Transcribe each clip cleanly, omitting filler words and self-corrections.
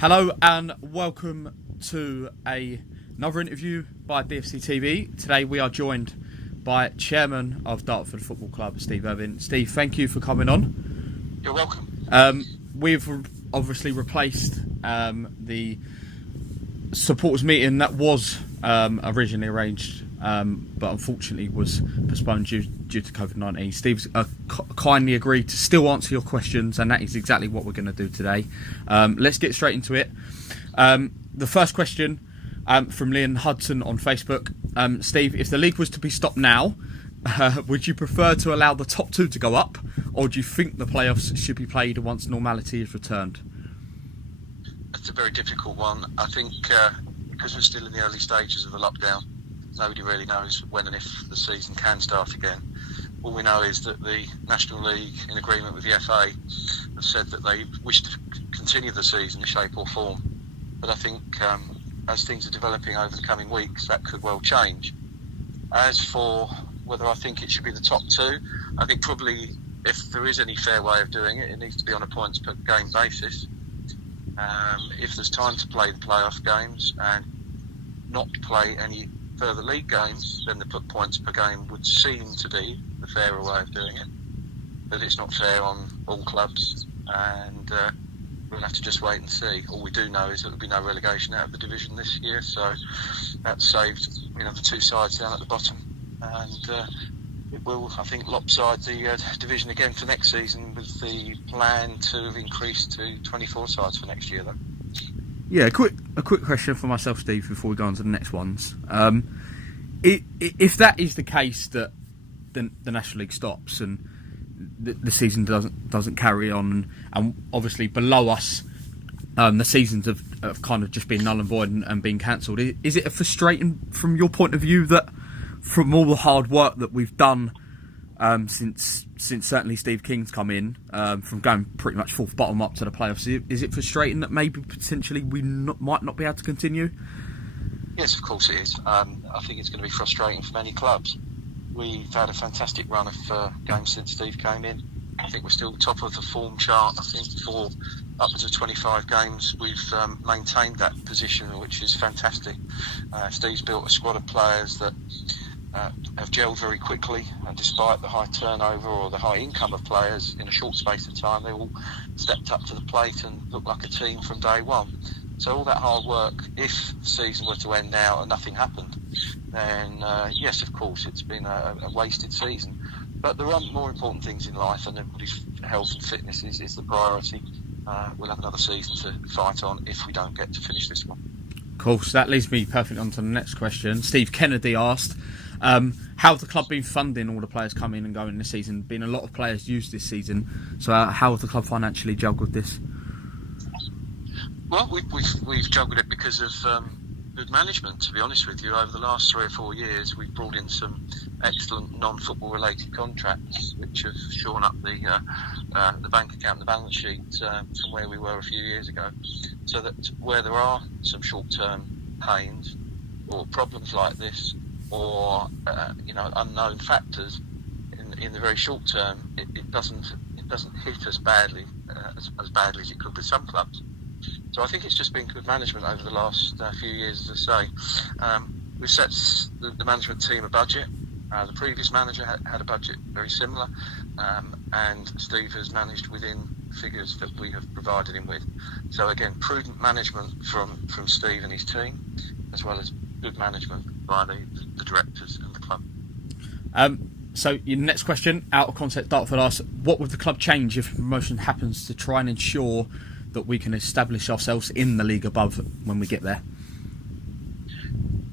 Hello and welcome to another interview by DFC TV. Today we are joined by Chairman of Dartford Football Club, Steve Irving. Steve, thank you for coming on. You're welcome. We've obviously replaced the supporters meeting that was originally arranged, but unfortunately was postponed due to COVID-19. Steve's kindly agreed to still answer your questions, and that is exactly what we're going to do today. Let's get straight into it. The first question from Leon Hudson on Facebook. Steve, if the league was to be stopped now, would you prefer to allow the top two to go up, or do you think the playoffs should be played once normality is returned? It's a very difficult one. I think because we're still in the early stages of the lockdown, nobody really knows when and if the season can start again. All we know is that the National League, in agreement with the FA, have said that they wish to continue the season in shape or form. But I think as things are developing over the coming weeks, that could well change. As for whether I think it should be the top two, I think probably if there is any fair way of doing it, it needs to be on a points per game basis. If there's time to play the playoff games and not play any further league games, then the points per game would seem to be the fairer way of doing it. But it's not fair on all clubs, and we'll have to just wait and see. All we do know is that there'll be no relegation out of the division this year, so that saved the two sides down at the bottom, and it will, I think, lopside the division again for next season, with the plan to have increased to 24 sides for next year, though. Yeah, a quick question for myself, Steve, before we go on to the next ones. If that is the case, that the National League stops and the season doesn't carry on, and obviously below us, the seasons have kind of just been null and void and been cancelled. Is it frustrating from your point of view that, from all the hard work that we've done since certainly Steve King's come in, from going pretty much fourth bottom up to the playoffs, is it frustrating that maybe potentially we might not be able to continue? Yes, of course it is. I think it's going to be frustrating for many clubs. We've had a fantastic run of games since Steve came in. I think we're still top of the form chart. I think for upwards of 25 games we've maintained that position, which is fantastic. Steve's built a squad of players that have gelled very quickly, and despite the high turnover or the high income of players in a short space of time, they all stepped up to the plate and looked like a team from day one. So all that hard work, if the season were to end now and nothing happened, then yes, of course, it's been a wasted season. But there are more important things in life, and everybody's health and fitness is the priority. We'll have another season to fight on if we don't get to finish this one. Cool, so that leads me perfectly on to the next question. Steve Kennedy asked, how have the club been funding all the players coming and going this season? Been a lot of players used this season, so how have the club financially juggled this? Well, we've juggled it because of good management, to be honest with you. Over the last 3 or 4 years, we've brought in some excellent non-football related contracts, which have shored up the bank account, the balance sheet, from where we were a few years ago, so that where there are some short-term pains or problems like this, or unknown factors in the very short term, it doesn't hit as badly as badly as it could with some clubs. So I think it's just been good management over the last few years, as I say. We've set the management team a budget. The previous manager had a budget very similar, and Steve has managed within figures that we have provided him with. So again, prudent management from Steve and his team, as well as good management by the directors and the club. So your next question, out of context, Dartford asks, what would the club change if promotion happens to try and ensure that we can establish ourselves in the league above when we get there?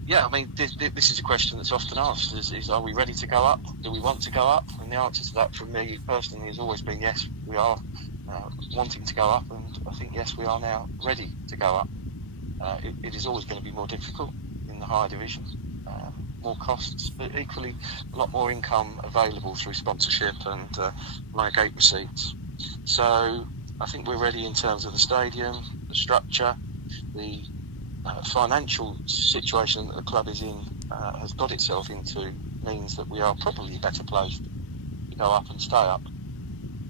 Yeah, I mean, this is a question that's often asked, is are we ready to go up? Do we want to go up? And the answer to that from me personally has always been yes, we are wanting to go up, and I think yes, we are now ready to go up. It is always going to be more difficult in the higher divisions, more costs, but equally a lot more income available through sponsorship and higher gate receipts. So I think we're ready in terms of the stadium, the structure, the financial situation that the club is in has got itself into, means that we are probably better placed to go up and stay up.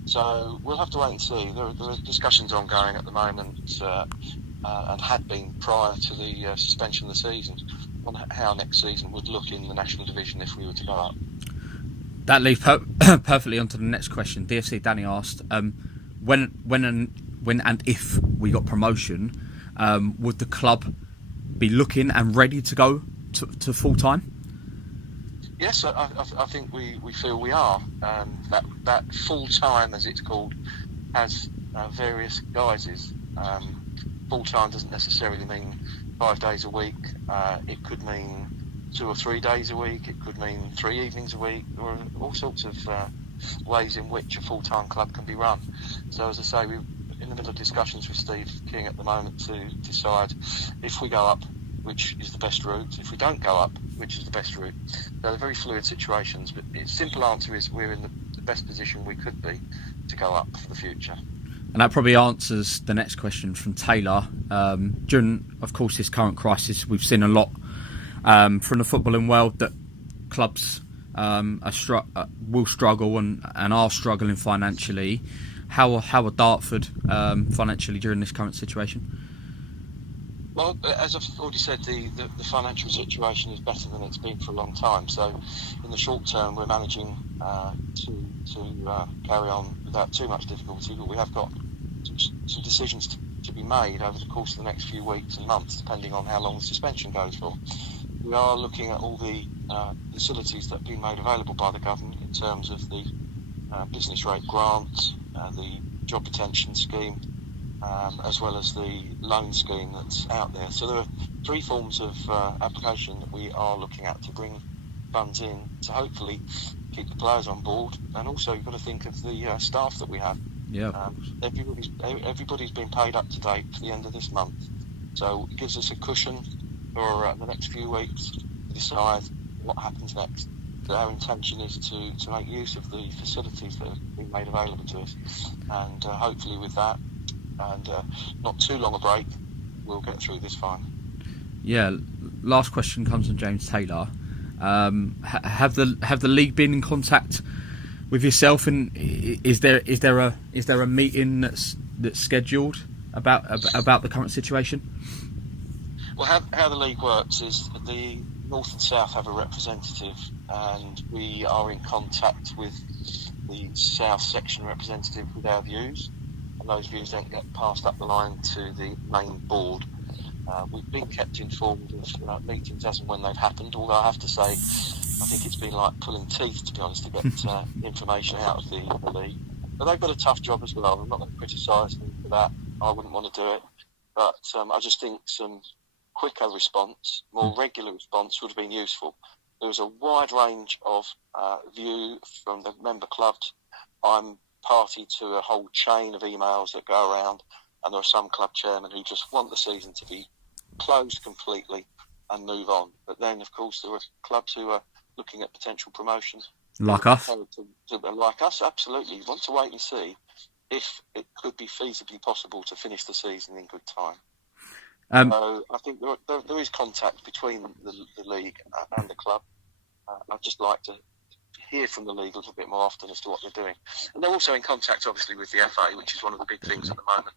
So we'll have to wait and see. There are discussions ongoing at the moment and had been prior to the suspension of the season, on how next season would look in the National Division if we were to go up. That leads perfectly onto the next question. DFC Danny asked, when and if we got promotion, would the club be looking and ready to go to full time? Yes, I think we feel we are. That full time, as it's called, has various guises. Full time doesn't necessarily mean 5 days a week. It could mean 2 or 3 days a week. It could mean 3 evenings a week, or all sorts of ways in which a full time club can be run. So, as I say, we're in the middle of discussions with Steve King at the moment to decide if we go up, which is the best route. If we don't go up, which is the best route. They're very fluid situations, but the simple answer is we're in the best position we could be to go up for the future. And that probably answers the next question from Taylor. During, of course, this current crisis, we've seen a lot from the footballing world that clubs will struggle and are struggling financially. How are Dartford financially during this current situation? Well, as I've already said, the financial situation is better than it's been for a long time. So, in the short term, we're managing to carry on without too much difficulty. But we have got some decisions to be made over the course of the next few weeks and months, depending on how long the suspension goes for. We are looking at all the facilities that have been made available by the government in terms of the business rate grants, the job retention scheme, as well as the loan scheme that's out there. So there are 3 forms of application that we are looking at to bring funds in to hopefully keep the players on board. And also you've got to think of the staff that we have. Yeah. Everybody's been paid up to date for the end of this month. So it gives us a cushion for the next few weeks to decide what happens next. But our intention is to make use of the facilities that have been made available to us. And hopefully with that, and not too long a break, we'll get through this fine. Yeah. Last question comes from James Taylor. Have the league been in contact with yourself, and is there a meeting that's scheduled about the current situation? Well, how the league works is the North and South have a representative, and we are in contact with the South section representative with our views. Those views don't get passed up the line to the main board. We've been kept informed of meetings as and when they've happened, although I have to say I think it's been like pulling teeth, to be honest, to get information out of the league. But they've got a tough job as well. I'm not going to criticise them for that. I wouldn't want to do it. But I just think some quicker response, more regular response would have been useful. There was a wide range of view from the member clubs. I'm party to a whole chain of emails that go around, and there are some club chairmen who just want the season to be closed completely and move on. But then, of course, there are clubs who are looking at potential promotion. Like us? Like us, absolutely. You want to wait and see if it could be feasibly possible to finish the season in good time. So I think there is contact between the league and the club. I'd just like to hear from the league a little bit more often as to what they're doing. And they're also in contact, obviously, with the FA, which is one of the big things at the moment.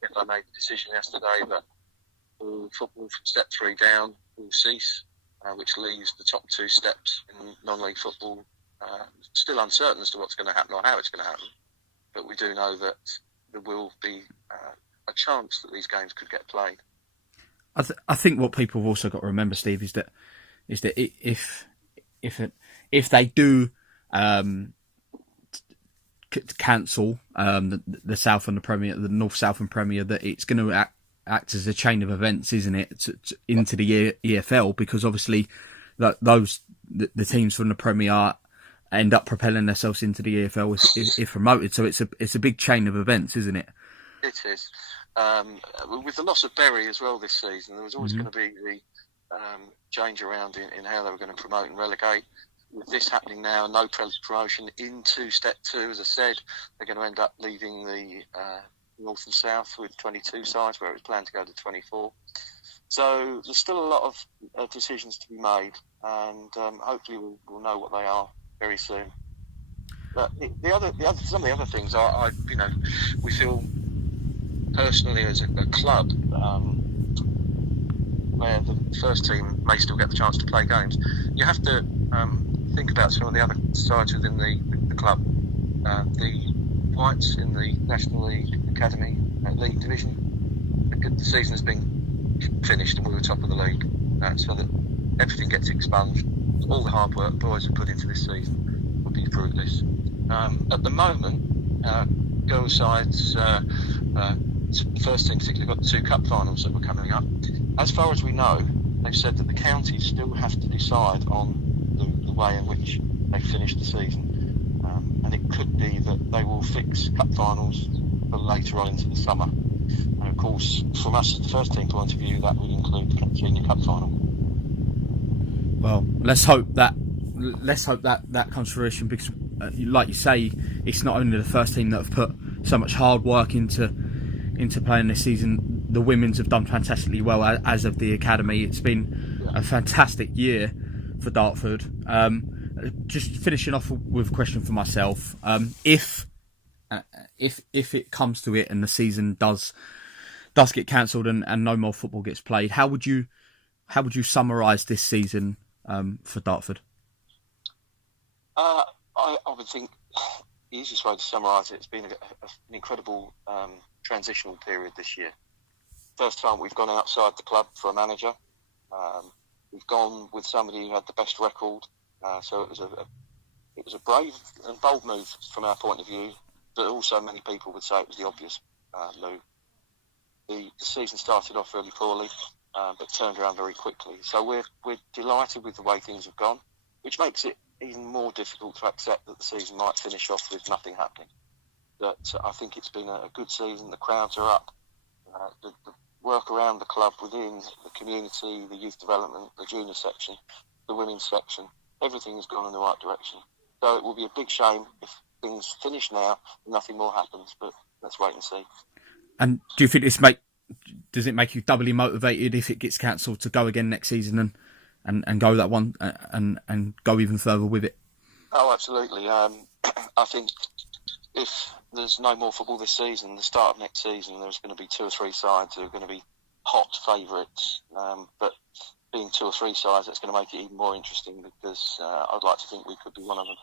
The FA made the decision yesterday that all football from step 3 down will cease, which leaves the top 2 steps in non-league football still uncertain as to what's going to happen or how it's going to happen. But we do know that there will be a chance that these games could get played. I think what people have also got to remember, Steve, is that if they do cancel the South and the Premier, the North, South and Premier, that it's going to act as a chain of events, isn't it, into the EFL, because obviously the teams from the Premier end up propelling themselves into the EFL if promoted. So it's a big chain of events, isn't it? It is. With the loss of Bury as well this season, there was always going to be the change around in how they were going to promote and relegate. With this happening now, no promotion into Step 2, as I said, they're going to end up leaving the North and South with 22 sides, where it was planned to go to 24. So there's still a lot of decisions to be made, and hopefully we'll know what they are very soon. But some of the other things are we feel personally, as a club, where the first team may still get the chance to play games, you have to think about some of the other sides within the club. The Whites in the National League Academy League Division, the season has been finished and we were top of the league, so that everything gets expunged. All the hard work boys have put into this season will be fruitless. At the moment, girls' sides, the first team particularly got the 2 cup finals that were coming up. As far as we know, they've said that the counties still have to decide on the way in which they finish the season. And it could be that they will fix cup finals for later on into the summer. And of course, from us at the first team point of view, that would include the senior cup final. Well, let's hope that comes to fruition, because, like you say, it's not only the first team that have put so much hard work into playing this season. The women's have done fantastically well, as of the academy. It's been a fantastic year for Dartford. Just finishing off with a question for myself: if it comes to it and the season does get cancelled and no more football gets played, how would you summarise this season for Dartford? I would think the easiest way to summarise it, it's been an incredible transitional period this year. First time we've gone outside the club for a manager. We've gone with somebody who had the best record. So it was a brave and bold move from our point of view, but also many people would say it was the obvious move. The season started off really poorly, but turned around very quickly. So we're delighted with the way things have gone, which makes it even more difficult to accept that the season might finish off with nothing happening. But I think it's been a good season. The crowds are up. The work around the club, within the community, the youth development, the junior section, the women's section, everything has gone in the right direction. So it will be a big shame if things finish now and nothing more happens, but let's wait and see. And do you think does it make you doubly motivated if it gets cancelled to go again next season and go that one and go even further with it? Oh, absolutely. I think if there's no more football this season, the start of next season, there's going to be 2 or 3 sides who are going to be hot favourites. But being 2 or 3 sides, that's going to make it even more interesting, because I'd like to think we could be one of them.